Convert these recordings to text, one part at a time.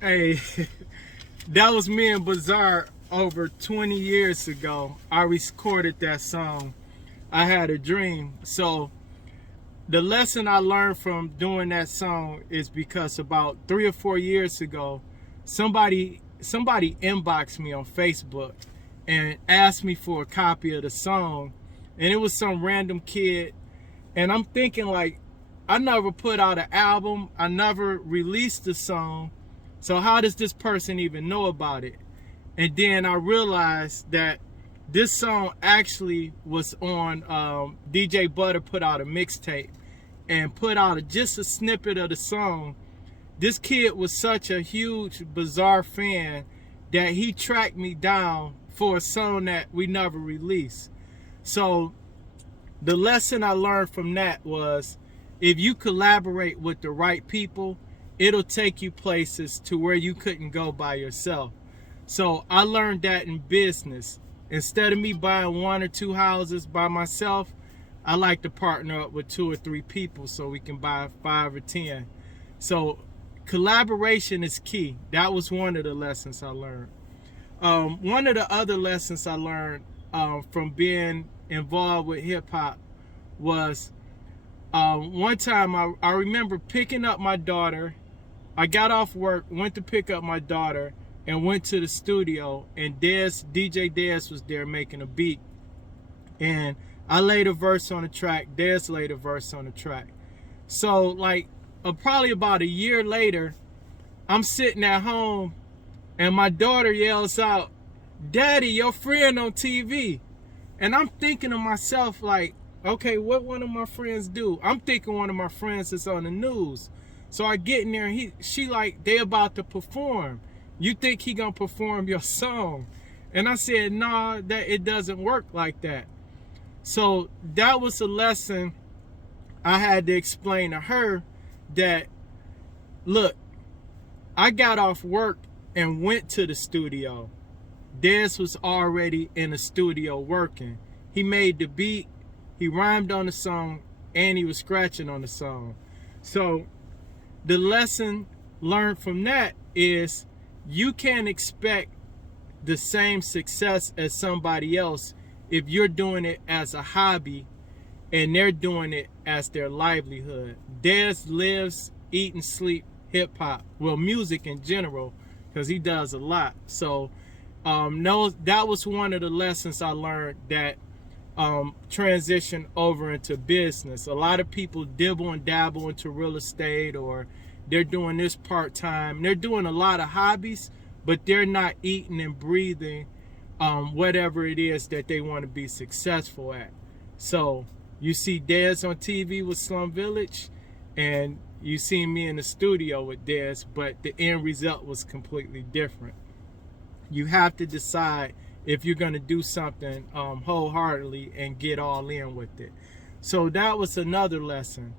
Hey, that was me and Bizarre over 20 years ago. I recorded that song. I had a dream. So the lesson I learned from doing that song is because about 3 or 4 years ago, somebody inboxed me on Facebook and asked me for a copy of the song, and it was some random kid. And I'm thinking, like, I never put out an album, I never released a song, so how does this person even know about it? And then I realized that this song actually was on DJ Butter put out a mixtape and put out just a snippet of the song. This kid was such a huge Bizarre fan that he tracked me down for a song that we never released. So the lesson I learned from that was, if you collaborate with the right people, it'll take you places to where you couldn't go by yourself. So I learned that in business. Instead of me buying 1 or 2 houses by myself, I like to partner up with 2 or 3 people so we can buy 5 or 10. So collaboration is key. That was one of the lessons I learned. One of the other lessons I learned from being involved with hip hop was one time I remember picking up my daughter. I got off work, went to pick up my daughter, and went to the studio, and DJ Dez was there making a beat. And I laid a verse on the track, Dez laid a verse on the track. So like probably about a year later, I'm sitting at home and my daughter yells out, "Daddy, your friend on TV." And I'm thinking to myself, like, okay, what one of my friends do? I'm thinking one of my friends is on the news. So I get in there and she like, they about to perform. You think he gonna perform your song? And I said, nah, that it doesn't work like that. So that was a lesson I had to explain to her, that, look, I got off work and went to the studio. Dez was already in the studio working. He made the beat, he rhymed on the song, and he was scratching on the song. So the lesson learned from that is, you can't expect the same success as somebody else if you're doing it as a hobby and they're doing it as their livelihood. Dez lives, eat, and sleep hip hop. Well, music in general, because he does a lot. So no, that was one of the lessons I learned that transition over into business. A lot of people dibble and dabble into real estate, or they're doing this part-time. They're doing a lot of hobbies, but they're not eating and breathing whatever it is that they want to be successful at. So you see Dez on TV with Slum Village, and you see me in the studio with Dez, but the end result was completely different. You have to decide if you're going to do something wholeheartedly and get all in with it. So that was another lesson.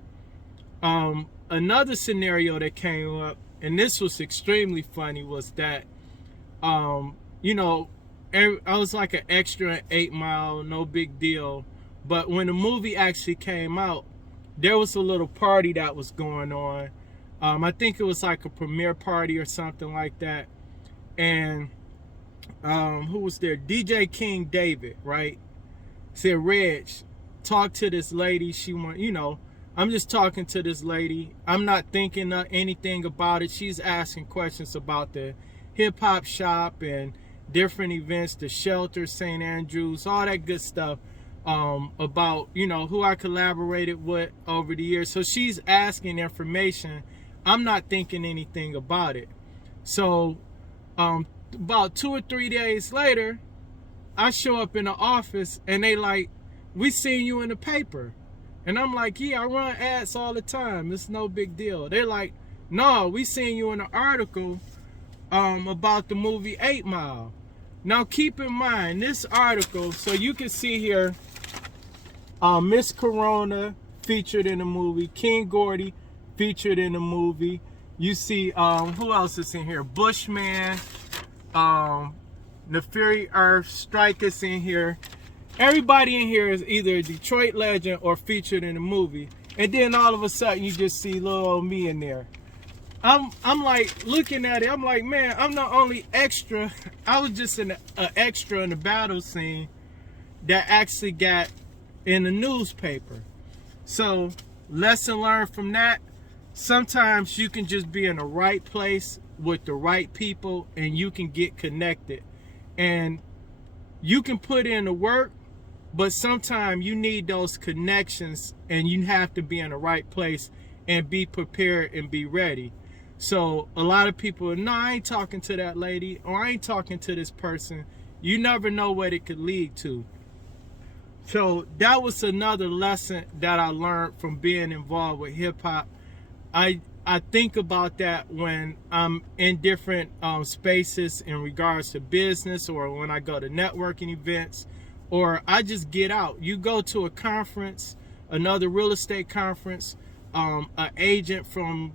Another scenario that came up, and this was extremely funny, was that, you know, I was like an extra in 8 Mile, no big deal. But when the movie actually came out, there was a little party that was going on. I think it was like a premiere party or something like that. And who was there? DJ King David, right? Said, "Reg, talk to this lady. She want, you know, I'm just talking to this lady. I'm not thinking anything about it. She's asking questions about the hip hop shop and different events, the shelter, St. Andrews, all that good stuff, about, you know, who I collaborated with over the years." So she's asking information. I'm not thinking anything about it. So about 2 or 3 days later, I show up in the office and they like, "We seen you in the paper." And I'm like, "Yeah, I run ads all the time. It's no big deal." They're like, "No, we seen you in an article about the movie 8 Mile." Now keep in mind, this article, so you can see here, Miss Corona featured in the movie, King Gordy featured in the movie. You see, who else is in here? Bushman, Neferi Earth, Strikers in here. Everybody in here is either a Detroit legend or featured in the movie. And then all of a sudden you just see little old me in there. I'm like looking at it. I'm like, man, I'm not only extra. I was just an extra in the battle scene that actually got in the newspaper. So lesson learned from that. Sometimes you can just be in the right place with the right people, and you can get connected, and you can put in the work. But sometimes you need those connections, and you have to be in the right place and be prepared and be ready. So a lot of people, no, I ain't talking to that lady, or I ain't talking to this person. You never know what it could lead to. So that was another lesson that I learned from being involved with hip hop. I think about that when I'm in different spaces in regards to business, or when I go to networking events, or I just get out. You go to a conference, another real estate conference, an agent from,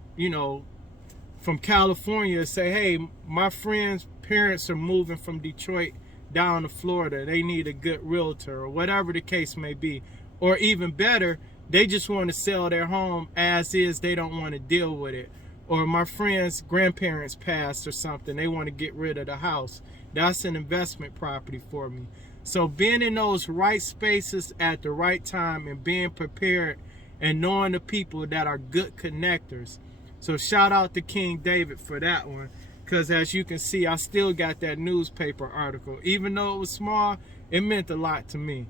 from California say, hey, my friend's parents are moving from Detroit down to Florida. They need a good realtor, or whatever the case may be. Or even better, they just want to sell their home as is. They don't want to deal with it. Or my friend's grandparents passed or something. They want to get rid of the house. That's an investment property for me. So being in those right spaces at the right time, and being prepared, and knowing the people that are good connectors. So shout out to King David for that one. Because as you can see, I still got that newspaper article. Even though it was small, it meant a lot to me.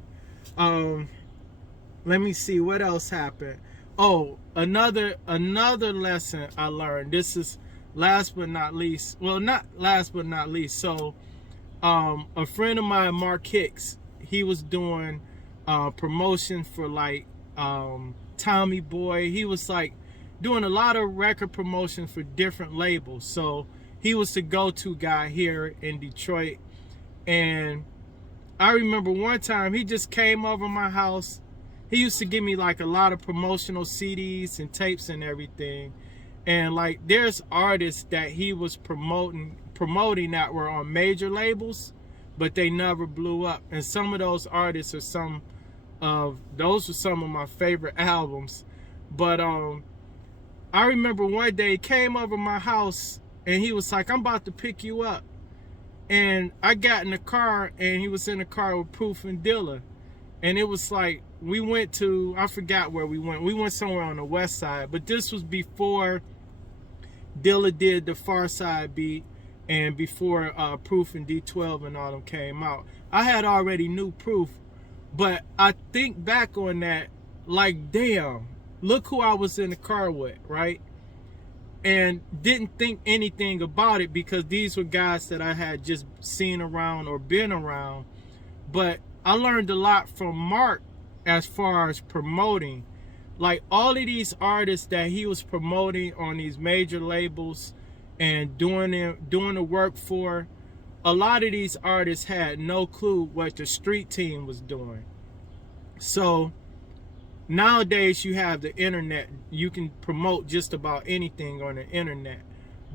Let me see what else happened. Oh, another lesson I learned. This is last but not least. Well, not last but not least. So a friend of mine, Mark Hicks, he was doing promotion for like Tommy Boy. He was like doing a lot of record promotion for different labels. So he was the go-to guy here in Detroit. And I remember one time he just came over my house. He used to give me like a lot of promotional CDs and tapes and everything. And like there's artists that he was promoting that were on major labels, but they never blew up. And some of those artists are some of my favorite albums. But I remember one day he came over my house and he was like, I'm about to pick you up. And I got in the car, and he was in the car with Proof and Dilla. And it was like, we went to, I forgot where we went. We went somewhere on the west side. But this was before Dilla did the Far Side beat, and before Proof and D12 and all them came out. I had already knew Proof. But I think back on that, like, damn, look who I was in the car with, right? And didn't think anything about it, because these were guys that I had just seen around or been around. But I learned a lot from Mark as far as promoting. Like all of these artists that he was promoting on these major labels and doing the work for, a lot of these artists had no clue what the street team was doing. So nowadays you have the internet. You can promote just about anything on the internet.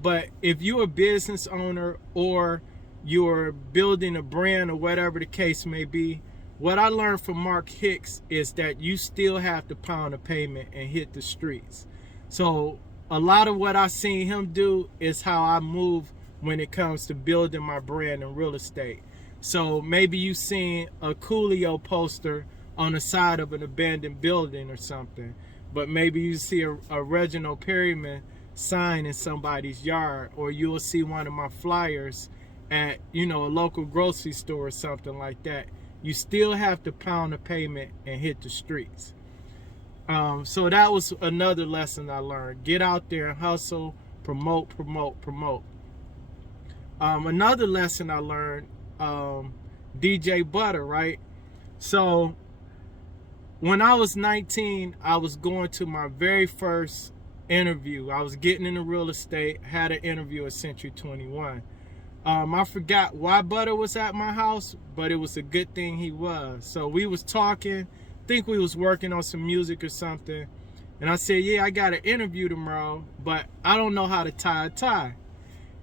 But if you're a business owner, or you're building a brand, or whatever the case may be, what I learned from Mark Hicks is that you still have to pound the pavement and hit the streets. So a lot of what I seen him do is how I move when it comes to building my brand in real estate. So maybe you seen a Coolio poster on the side of an abandoned building or something, but maybe you see a Reginald Perryman sign in somebody's yard, or you'll see one of my flyers at a local grocery store or something like that. You still have to pound the pavement and hit the streets. So that was another lesson I learned. Get out there and hustle, promote. Another lesson I learned, DJ Butter, right? So when I was 19, I was going to my very first interview. I was getting into real estate, had an interview at Century 21. I forgot why Butter was at my house, but it was a good thing he was. So we was talking, I think we was working on some music or something. And I said, yeah, I got an interview tomorrow, but I don't know how to tie a tie.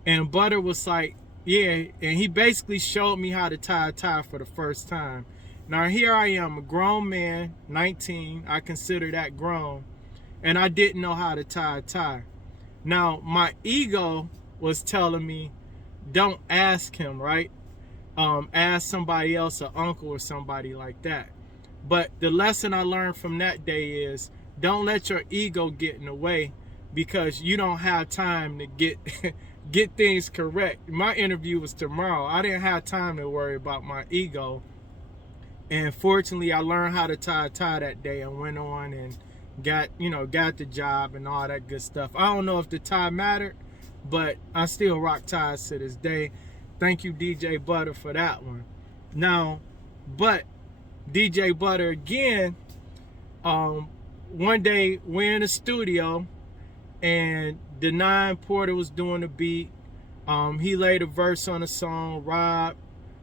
And Butter was like, yeah, and he basically showed me how to tie a tie for the first time. Now here I am, a grown man, 19, I consider that grown, and I didn't know how to tie a tie. Now, my ego was telling me, don't ask him, right? Ask somebody else, an uncle or somebody like that. But the lesson I learned from that day is, don't let your ego get in the way, because you don't have time to get things correct. My interview was tomorrow. I didn't have time to worry about my ego. And fortunately, I learned how to tie a tie that day and went on and got the job and all that good stuff. I don't know if the tie mattered, but I still rock ties to this day. Thank you, DJ Butter, for that one. Now, but DJ Butter again, one day we're in the studio and Denine Porter was doing the beat. He laid a verse on the song. Rob,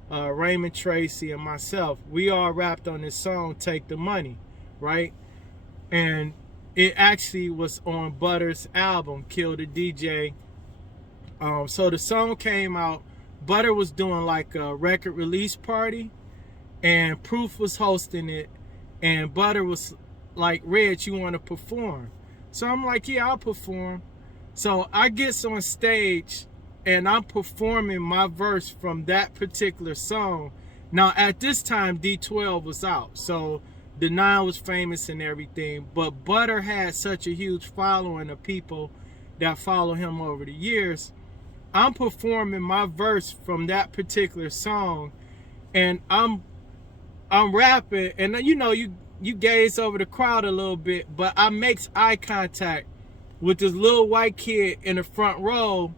Raymond Tracy, and myself, we all rapped on this song, Take the Money, right? And it actually was on Butter's album, Kill the DJ. So the song came out. Butter was doing like a record release party, and Proof was hosting it, and Butter was like, Reg, you want to perform? So I'm like, yeah, I'll perform. So I get on stage and I'm performing my verse from that particular song. Now at this time, D12 was out, so Denine was famous and everything, but Butter had such a huge following of people that follow him over the years. I'm performing my verse from that particular song, and I'm rapping, and you gaze over the crowd a little bit, but I makes eye contact with this little white kid in the front row,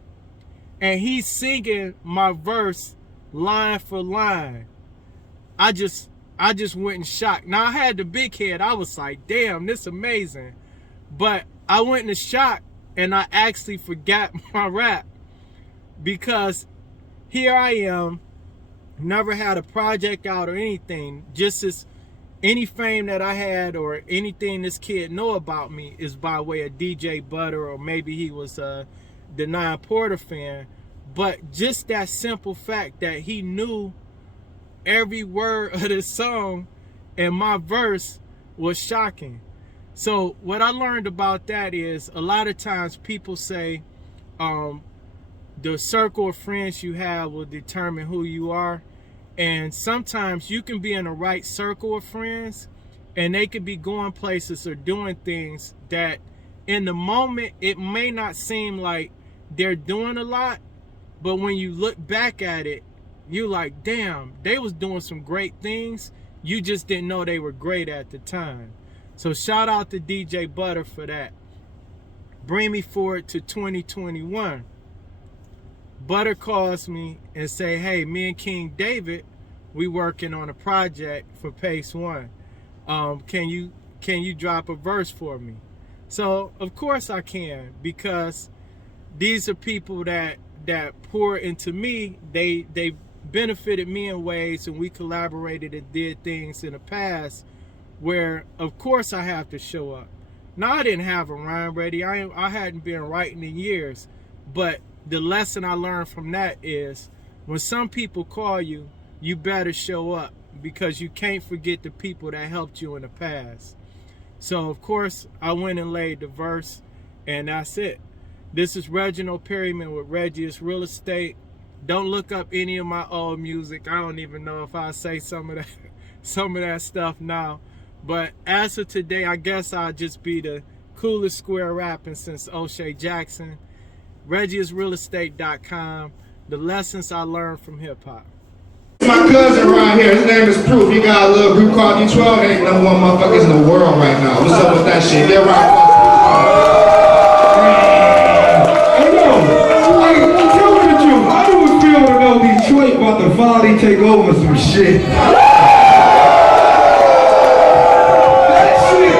and he's singing my verse line for line. I just went in shock. Now I had the big head. I was like, damn, this is amazing. But I went in shock, and I actually forgot my rap, because here I am, never had a project out or anything. Just as any fame that I had or anything this kid know about me is by way of DJ Butter, or maybe he was a Denine Porter fan. But just that simple fact that he knew every word of the song and my verse was shocking. So what I learned about that is, a lot of times people say the circle of friends you have will determine who you are. And sometimes you can be in the right circle of friends and they could be going places or doing things that in the moment it may not seem like they're doing a lot, but when you look back at it, you're like, damn, they was doing some great things. You just didn't know they were great at the time. So shout out to DJ Butter for that. Bring me forward to 2021. Butter calls me and say, hey, me and King David, we working on a project for Pace One. Can you drop a verse for me? So of course I can, because these are people that pour into me. They benefited me in ways, and we collaborated and did things in the past where of course I have to show up. Now I didn't have a rhyme ready. I hadn't been writing in years, but the lesson I learned from that is, when some people call you, you better show up, because you can't forget the people that helped you in the past. So of course I went and laid the verse, and that's it. This is Reginald Perryman with Reggie's Real Estate. Don't look up any of my old music. I don't even know if I say some of that stuff now. But as of today, I guess I'll just be the coolest square rapping since O'Shea Jackson. ReggiesRealEstate.com. The lessons I learned from hip hop. My cousin right here, his name is Proof. He got a little group called D12. They ain't number one motherfuckers in the world right now. What's up with that shit? They're right. Detroit about to finally take over some shit. That shit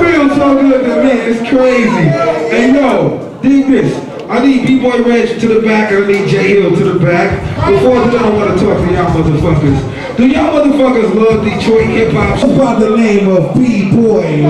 feels so good to me. It's crazy. Hey yo, dig this. I need B-Boy Reg to the back, and I need J Hill to the back. Before that, I want to talk to y'all motherfuckers. Do y'all motherfuckers love Detroit hip hop? About the name of B-Boy.